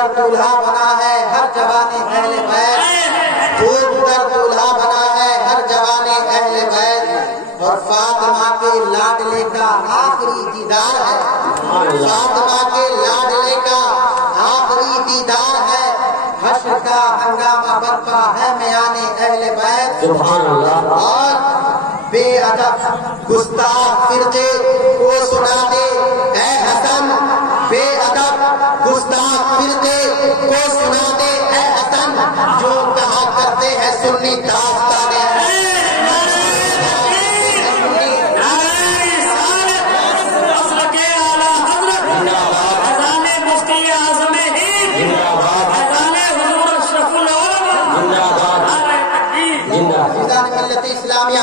در دولہا بنا ہے ہر جوان اہل بیت، خوب در دولہا بنا ہے ہر جوان اہل بیت، اور فاطمہ کے لاڈلے کا آخری دیدار ہے، فاطمہ کے لاڈلے کا آخری دیدار ہے، حشر کا ہنگامہ برپا ہے میان اہل بیت، سبحان اللہ، اور بے ادب گستاخ فرقے کو سنا دے اے حسن، بے ادب گستاخ فرقے کو سنا دے اے حسن، جو کہا کرتے ہیں سنی داستان اسلامیہ۔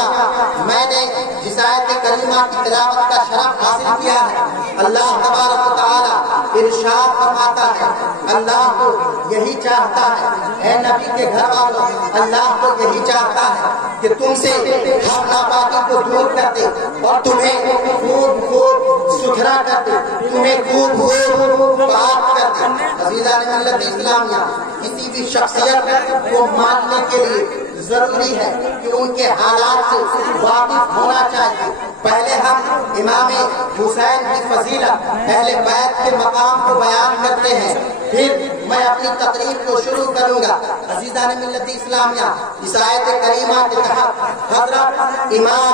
میں نے جس آیت کریمہ کی تلاوت کا شرف حاصل کیا ہے، اللہ تبارک و تعالی ارشاد فرماتا ہے، اللہ کو یہی چاہتا ہے اے نبی کے گھر والوں، اللہ کو یہی چاہتا ہے کہ تم سے ہر ناپاکی کو دور کر دے اور تمہیں خوب خوب ستھرا کر دے، تمہیں خوب خوب پاک کر دے۔ عزیزان ملت اسلامیہ، کسی بھی شخصیت کو ماننے کے لیے ضروری ہے کہ ان کے حالات سے واقف ہونا چاہیے۔ پہلے ہم امام حسین کی فضیلت اہل بیت کے مقام کو بیان کرتے ہیں، پھر میں اپنی تقریر کو شروع کروں گا۔ عزیزان ملت اسلامیہ، اس آیت کریمہ کے تحت حضرت امام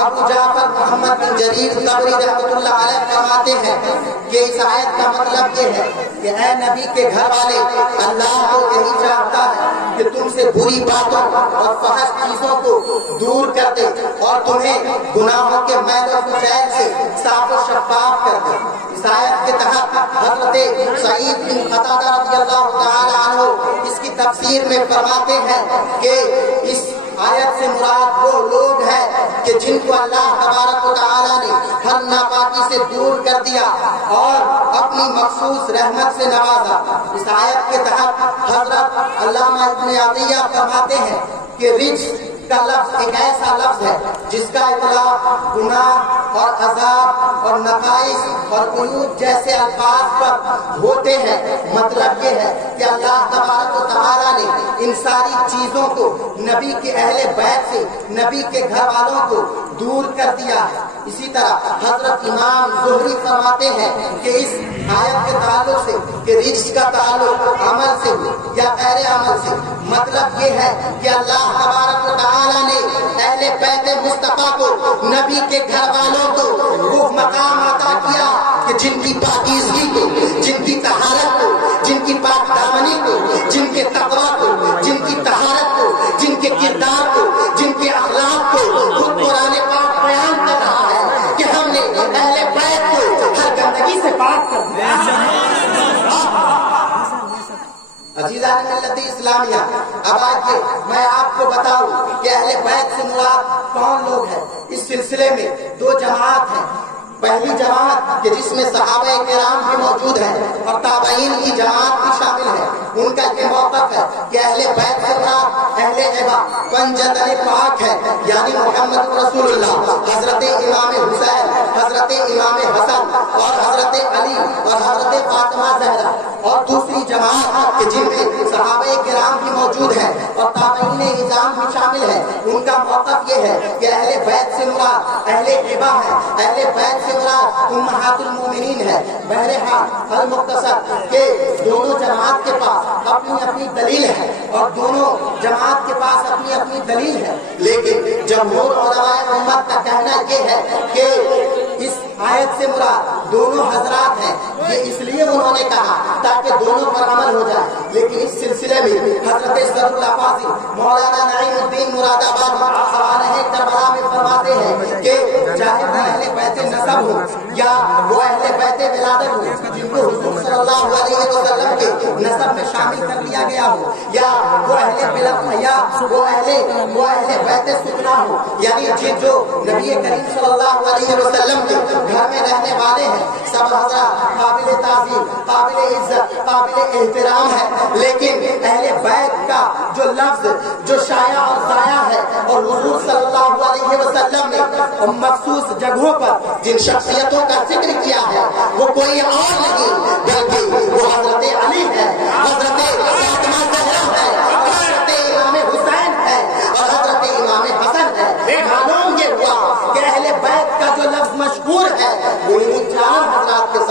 ابو جعفر محمد بن جریر طبری رحمۃ اللہ علیہ فرماتے ہیں کہ اس آیت کا مطلب یہ ہے کہ اے نبی کے گھر والے، اللہ کو یہی چاہتا ہے کہ تم سے بری باتوں اور فحش چیزوں کو دور کر دے اور تمہیں گناہوں کے میل و کچیل سے صاف و شفاف کر دے۔ اس آیت کے تحت حضرت سعید بن قتادہ رضی اللہ تعالی عنہ اس کی تفسیر میں فرماتے ہیں کہ اس آیت سے مراد وہ لوگ ہیں کہ جن کو اللہ تبارک و تعالی نے ہر ناپاکی سے دور کر دیا اور اپنی مخصوص رحمت سے نوازا۔ اس آیت کے تحت حضرت علامہ ابن عطیہ فرماتے ہیں کہ رجس کا لفظ ایک ایسا لفظ ہے جس کا اطلاق گناہ اور عذاب اور نقائص اور عیوب جیسے الفاظ پر ہوتے ہیں۔ مطلب یہ ہے کہ اللہ تبارک و تعالیٰ نے ان ساری چیزوں کو نبی کے اہل بیت سے، نبی کے گھر والوں کو دور کر دیا ہے۔ اسی طرح حضرت امام زہری فرماتے ہیں کہ اس آیت کے تعلق سے کہ رجس کا تعلق عمل سے یا غیر عمل سے، مطلب یہ ہے کہ اللہ تبارک و تعالیٰ نے اہل بیت مصطفیٰ کو، نبی کے گھر والوں کو وہ مقام عطا کیا کہ جن کی پاکیزگی کو، جن کی طہارت کو، جن کی پاک دامنی کو، جن کے تقویٰ کو، جن کی طہارت کو، جن کے کردار کو، جن کے اخلاق کو خود قرآن پاک بیان کر رہا ہے کہ ہم نے اہل بیت کو ہر گندگی سے پاک کر دیا۔ عزیزان ملت اسلامیہ، اب آئیے میں آپ کو بتاؤں کہ اہل بیت سے مراد کون لوگ ہیں۔ اس سلسلے میں دو جماعت ہیں۔ پہلی جماعت کہ جس میں صحابہ کرام بھی موجود ہیں اور تابعین کی جماعت بھی شامل ہے، ان کا یہ موقف ہے کہ اہل بیت سے مراد اہل عبا پنجتن پاک ہے، یعنی محمد رسول اللہ، حضرت امام حسین، حضرت امام حسن اور حضرت علی اور حضرت فاطمہ زہرا۔ اور دوسری جماعت کہ جن میں صحابہ کرام بھی موجود ہیں اور تابعین نظام بھی شامل ہے، ان کا موقف یہ ہے کہ اہل بیت سے مراد اہل عبا ہے، اہل بیت سے مراد امہات المومنین ہے۔ بہرحال المختصر کہ دونوں جماعت کے پاس اپنی اپنی دلیل ہے اور دونوں جماعت کے پاس اپنی اپنی دلیل ہے، لیکن جمہور علماء امت کا کہنا یہ ہے کہ اس آیت سے مراد دونوں حضرات ہیں۔ یہ اس لیے انہوں نے کہا تاکہ دونوں پر عمل ہو جائے، لیکن اس سلسلے میں حضرت سر الافاظی مولانا نعیم الدین مراد آباد سوانح کربلا میں فرماتے ہیں کہ چاہے وہ اہل بیت نسب ہو یا وہ اہل بیت ولادت ہو، جن کو حضور صلی اللہ علیہ وسلم کے نسب میں شامل کر لیا گیا ہو، یا وہ اہل بلد یا وہ اہل بیت سکنا ہو، یعنی جو نبی کریم صلی اللہ علیہ وسلم کے گھر میں رہنے والے ہیں، سب حضرات قابل تعظیم، قابل عزت، قابل احترام ہے، لیکن اہل بیت کا جو لفظ جو شایع اور ضائع ہے اور حضور صلی اللہ علیہ وسلم نے مخصوص جگہوں پر جن شخصیتوں کا ذکر کیا ہے وہ کوئی اور نہیں بلکہ وہ حضرت علی ہے،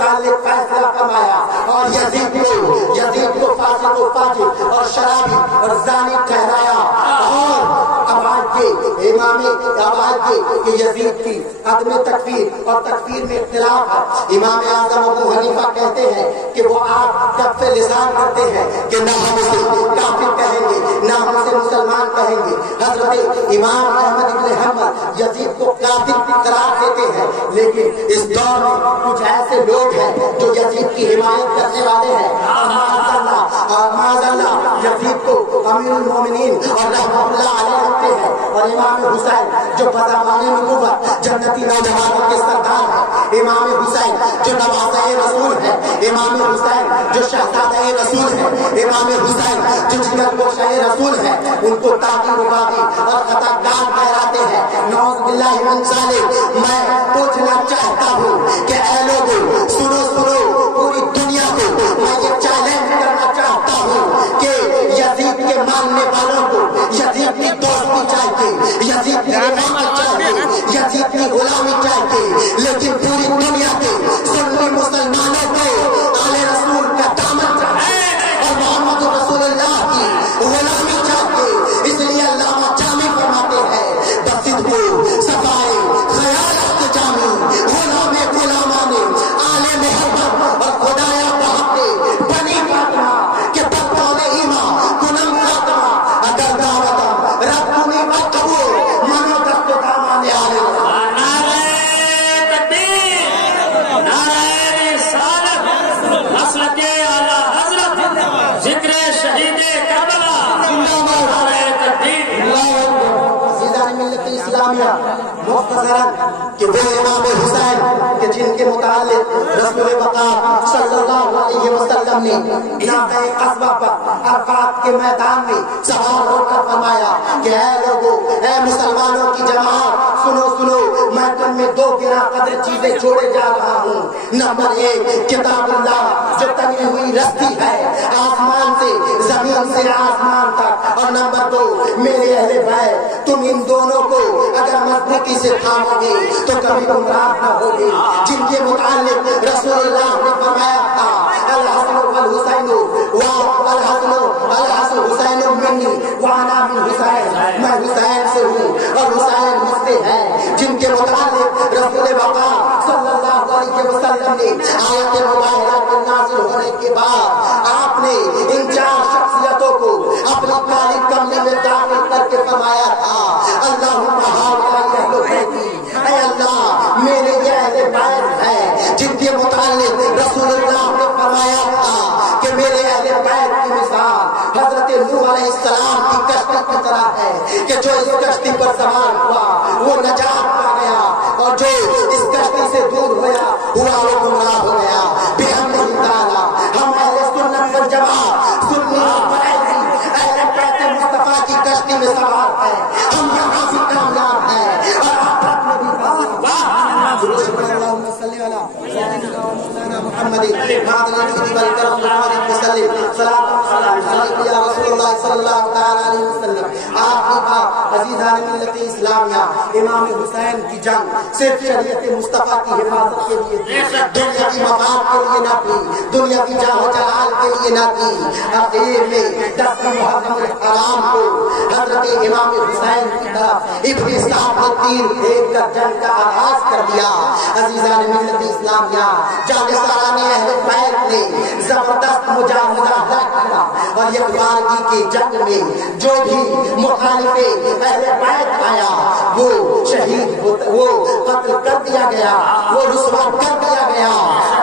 متعلق فیصلہ فرمایا اور یزید کو فاسق و فاجر اور شرابی اور زانی ٹھہرایا، اور امام کہ یزید کی عدم تکفیر اور تکفیر میں اختلاف ہے۔ امام اعظم ابو حنیفہ کہتے ہیں کہ وہ آپ کف لسان کرتے ہیں کہ نہ ہم اسے کافر کہیں گے نہ ہم اسے مسلمان کہیں گے۔ حضرت امام احمد بن حنبل یزید کو کافر قرار دیتے ہیں، لیکن اس دور میں کچھ ایسے لوگ ہیں جو یزید کی حمایت کرنے والے ہیں، اور معاذ اللہ یزید کو امیر المومنین اور رحمۃ اللہ علیہ رکھتے ہیں، اور امام حسین جو بزمان نبوت جنتی نوجوانوں کے سردار ہیں، امام حسین جو نواسہ رسول ہے، امام حسین جو شہزادہ رسول ہے، امام حسین جو جگر گوشہ رسول ہے، ان کو تاغی رباغی اور خطاکار ٹھہراتے ہیں۔ نعوذ باللہ من ذالک۔ میں پوچھنا چاہتا ہوں کہ اے لوگوں سنو پوری دنیا کو میں یہ چیلنج کرنا چاہتا ہوں کہ یزید کے ماننے والوں کو یزید کی دوستی چاہیے، یزید کی امامت چاہیے، یزید کی غلامی چاہیے، لیکن پوری دنیا کے سنی مسلمانوں کو آل رسول کا دامن چاہیے اور محمد رسول اللہ کی غلامی چاہیے۔ اس لیے علامہ جامی فرماتے ہیں بصدق صفائے خیالات جامی غلام غلامان آل محمد اور خدایا بہتے بنی فاطمہ کے بطول ایمان کنم فاطمہ اگر دعوت رب کنی بطبو منو دست دامان آل نعرہ تکبیر، نعرہ رسالت، مسلک اعلیٰ حضرت، ذکر شہید کربلا، نعرہ تکبیر۔ عزیزان ملت اسلامیہ، مختصراً کہ وہ امام حسین کہ جن کے متعلق رسول وقار صلی اللہ علیہ وسلم نے ناقہ قصبہ پر عرفات کے میدان میں سوار ہو کر فرمایا کہ اے لوگوں، اے مسلمانوں کی جماعت، سنو میں تم میں دو گراں قدر چیزیں چھوڑے جا رہا ہوں۔ نمبر 1 کتاب اللہ جو تنی ہوئی رسی ہے آسمان سے زمین سے آسمان تک، اور نمبر 2 میرے اہل بیت، تم ان دونوں کو اگر مضبوطی سے تھامو گے تو کبھی گمراہ نہ ہوگے۔ جن کے متعلق رسول اللہ نے فرمایا تھا الحسن والحسین الحسن حسین منی وانا من حسین، میں حسین سے ہوں اور حسین مجھ سے ہے۔ جن کے متعلق رسول وقار صلی اللہ علیہ وسلم نے آیت مبارکہ کے نازل ہونے کے بعد آپ نے ان 4 شخصیتوں کو اپنی کالی کملی میں داخل کر کے فرمایا تھا اللہم ہؤلاء اہل بیتی، اے اللہ میرے یہ اہل بیت ہے جن کے متعلق رسول اللہ نے فرمایا تھا کہ میرے اہل بیت کی مثال حضرت نوح علیہ السلام کی کشتی کی طرح ہے کہ جو اس کشتی پر سوار ہوا وہ نجات پا گیا، اور جو اس کشتی سے دور ہوا وہ گمراہ ہو گیا۔ بحمدہ تعالیٰ ہم اہل سنت والجماعت سنی اہل بیت مصطفیٰ کی کشتی میں سوار ہیں، ہم یہاں بھی کامیاب ہیں اور آخرت میں بھی کامیاب۔ اللہم صلی علی سیدنا و مولانا محمد معدن الجود والکرم والمعرف وسلم صلاۃ و سلام علیک یا رسول اللہ صلی اللہ تعالی علیہ وسلم۔ آخری بات عزیزان ملت اسلامیہ، امام حسین کی جنگ صرف شریعت مصطفیٰ کی حفاظت کے لیے تھی، دنیا کی مفاد کے لیے نہ تھی، دنیا کی جاہ و جلال کے لیے نہ تھی۔ آخر میں 10 محرم الحرام کو حضرت امام حسین کی طرف ابن صاحب نے تیر پھینک کر جنگ کا آغاز کر دیا۔ عزیزان ملت اسلامیہ، جانساران اہل بیت نے زبردست مجاہدہ کیا اور یکبارگی کی جنگ میں جو بھی مخالف اہل بیت آیا وہ شہید وہ قتل کر دیا گیا، وہ رسوا کر دیا گیا،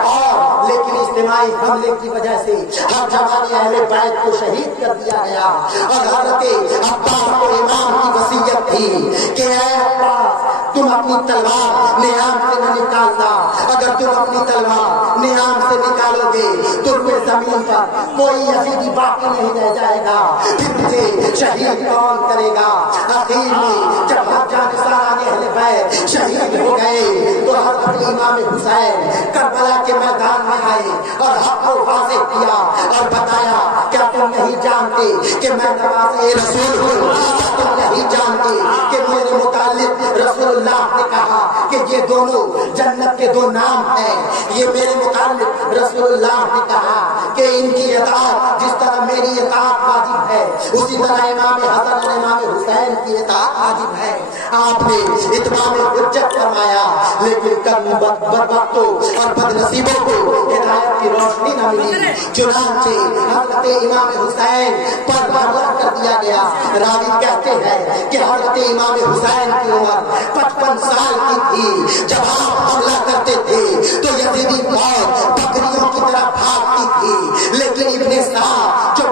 اور لیکن اجتماعی حملے کی وجہ سے ہر جوان اہل بیت کو شہید کر دیا گیا۔ اور حضرت عباس کو امام کی وصیت تھی کہ اے عباس تم اپنی تلوار نیام سے نہ نکالنا، اگر تم اپنی تلوار نیام سے نکالو گے تو پھر زمین پر کوئی یزیدی باقی نہیں رہ جائے گا، پھر مجھے شہید کون کرے گا؟ آخر میں جب ہر جانساران اہل بیت شہید ہو گئے تو حضرت امام حسین کربلا کے میدان میں آئے اور حق کو واضح کیا اور بتایا کیا تم نہیں جانتے کہ میں نواز رسول ہوں؟ تم نہیں جانتے کہ میرے متعلق رسول اللہ نے کہا کہ یہ دونوں جنت کے دو نام ہیں؟ یہ میرے متعلق رسول اللہ نے کہا کہ ان کی اطاعت جس طرح میری اطاعت واجب ہے اسی طرح امام حسن اور امام حسین کی اطاعت واجب ہے۔ آپ نے اتمام حجت فرمایا، لیکن کم بدبختوں اور بد نصیبوں کو ہدایت کی روشنی نہ ملی، چنانچہ حضرت امام حسین پر حملہ کر دیا گیا۔ راوی کہتے ہیں کہ حضرت امام حسین کی عمر 55 سال کی تھی جب آپ حملہ کرتے تھے تو یزیدی فوج بکریوں کی طرح بھاگتی تھی، لیکن ابن سعد جو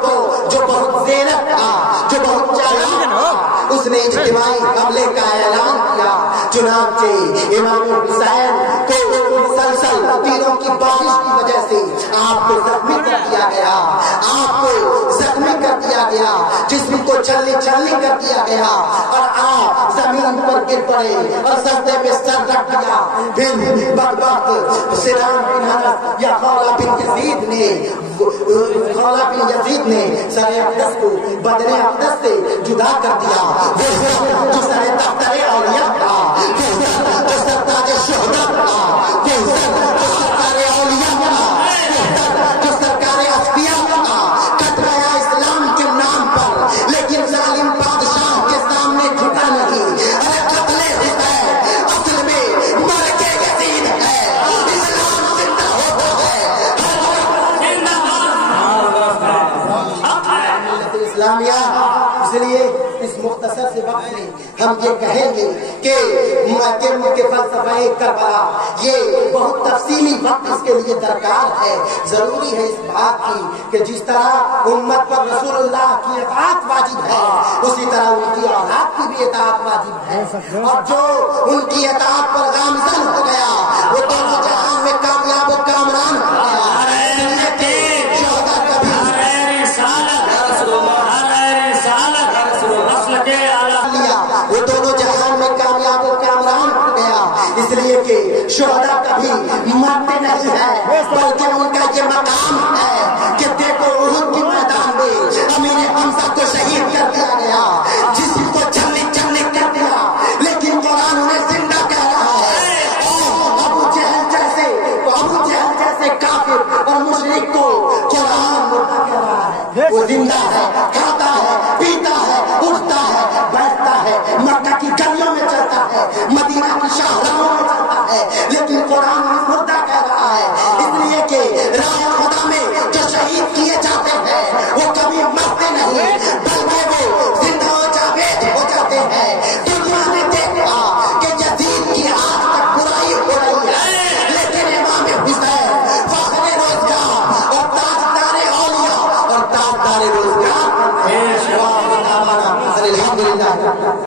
بہت زیرک تھا، جو بہت چالاک تھا، اس نے اجتماعی حملے کا اعلان کیا۔ چنانچہ امام حسین کو مسلسل تیروں کی بارش کی وجہ سے آپ کو زخمی کر دیا گیا، آپ کو زخمی کر دیا گیا، جسم کو چلنی کر دیا گیا اور آپ زمین پر گر پڑے اور سجدے میں سر رکھ دیا۔ پھر بدبخت سنان بن انس یا خولہ بن یزید نے سر اقدس کو بدن اقدس سے جدا کر دیا۔ وہ سر جو سر دفتر اولیاء تھا، وہ سر جو سر تاج شہداء تھا، وہ سر جو سرکار اولیاء تھا، وہ سر جو سرکار اصفیاء تھا، کٹ گیا اسلام کے نام پر، لیکن ظالم بادشاہ کے سامنے جھکا نہیں۔ ارے قتل حسین اصل میں مر کے یزید ہے، اسلام زندہ ہوتا ہے۔ اسلامیہ اس لیے اس مختصر سے وقت میں ہم یہ کہیں گے کہ فلسفہ کربلا یہ بہت تفصیلی وقت اس کے لیے درکار ہے۔ ضروری ہے اس بات کی کہ جس طرح امت پر رسول اللہ کی اطاعت واجب ہے اسی طرح ان کی اولاد کی بھی اطاعت واجب ہے، اور جو ان کی اطاعت پر گامزن ہو گیا وہ دونوں جہان میں کامیاب و کامران ہو گیا۔ وہ دونوں جہان میں کامیاب و کامران ہو گیا، اس لیے کہ شہداء کبھی مرتے نہیں ہیں، بلکہ ان کا یہ مقام ہے کہ دیکھو احد کے میدان میں امیر حمزہ کو شہید کر دیا گیا، جسم کو چلنی کر دیا، لیکن قرآن انہیں زندہ کہہ رہا ہے۔ اور ابو جہل جیسے کافر اور مشرک کو قرآن مردہ کہہ رہا ہے، وہ زندہ ہے، کھاتا ہے، پیتا ہے، اٹھتا ہے، بیٹھتا ہے، مکہ کی گلیوں میں چلتا ہے، مدینہ کی شاہراہوں میں چلتا ہے، لیکن قرآن مردہ کہہ رہا ہے، اس لیے کہ راہ خدا میں جو شہید کیے جاتے ہیں وہ کبھی مرتے نہیں بلکہ وہ زندہ و جاوید ہو جاتے ہیں۔ دنیا نے دیکھا کہ یزید کی آج تک برائی ہو رہی ہے، لیکن امام حسین فخر روزگار اور تاجدار اولیاء اور تاجدار روزگار الحمدللہ۔